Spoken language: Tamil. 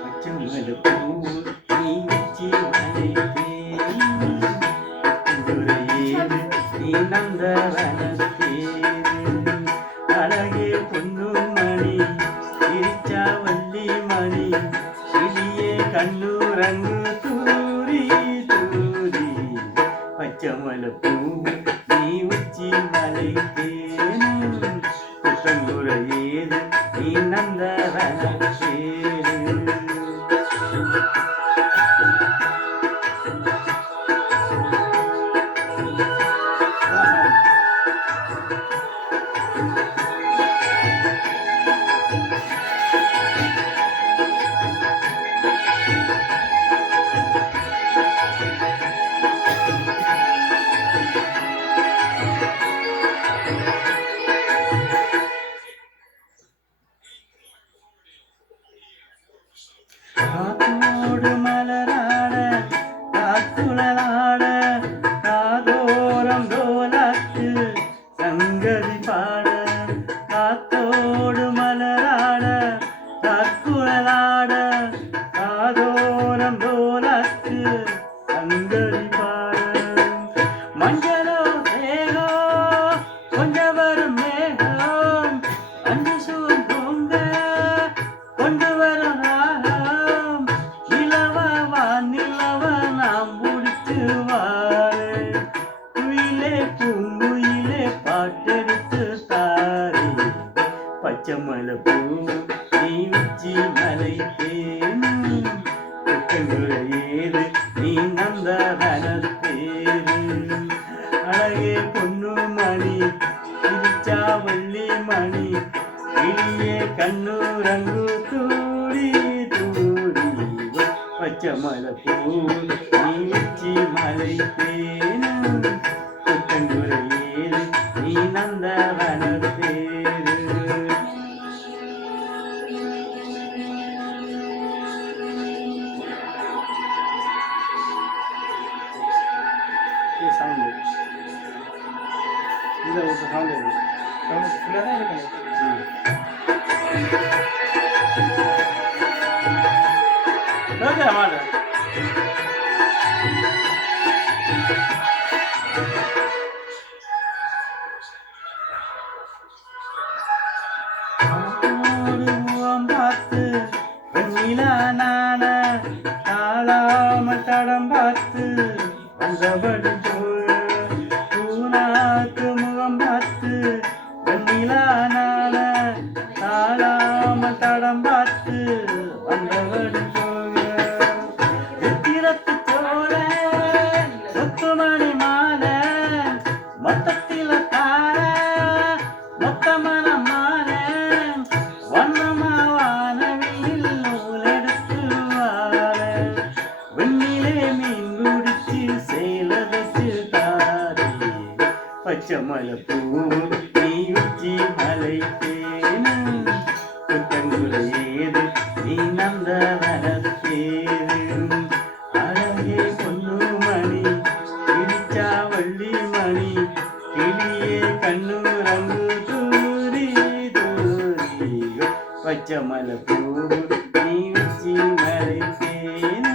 பச்சமலப்பூ நீ வச்சி மலைத்தேன் துறையேறு நீ நந்தவனத்தேரு அழகே பொன்னுமணி திருச்சாவல்லி மணி கிளியே கண்ணூரங்கு தூரி தூரி பச்சமலப்பூ நீ வச்சி மலைத்தேன் குற்றங்குறையேறு நீ நந்தவனத்தேரு காத்தோடு மலராட காத்துழலாட காதோரம் தோலாத்து சங்கதி பாட காத்தோடு மலராட காத்துழலாட காதோரம் தோலாத்து சங்கதி பாட மஞ்சளோ தேகோ கொஞ்சம் வரும் மேகம் அஞ்சு சூழ்ந்த கொண்டு வரும் நிலவ நாம் முடித்து வாரு குயிலே பூங்குயிலே பாட்டெடுத்து தாரே பச்சமலப்பூ நீ வச்சி மலைத்தேன் குற்றங்குறையேறு நீ நந்தவனத்தேரு அழகே பொன்னுமணி திருச்சாவல்லி மணி கிளியே கண்ணூரங்கு தூரி தூரி பச்சமலப்பூ நீ வச்சி மலைத்தேன் குற்றங்குறையேறு நீ நந்தவனத்தேரு பார்த்து வெண்ணிலா நான தாழாமல் தடம் பார்த்து வந்தபடி பூனாக்கு முகம் பார்த்து வெண்ணிலா நான தாழாமல் தடம் பார்த்து வந்தபடி எத்திரத்து தோழ சொத்துமணி மால மொத்தத்தில தார மொத்தமன மாற வண்ணமாவானவில் நூலெடுத்து வாழ வெண்ணிலே மீன் குடிச்சு சேலதச்சு தாரே பச்சமலப்பூ நீ வச்சி மலைத்தேன் குற்றங்குறையேறு நீ நந்தவனத்தேரு அழகே பொன்னுமணி திருச்சாவல்லி மணி கிளியே கண்ணூரங்கு தூரி தூரி பச்சமலப்பூ நீ வச்சி மலைத்தேன்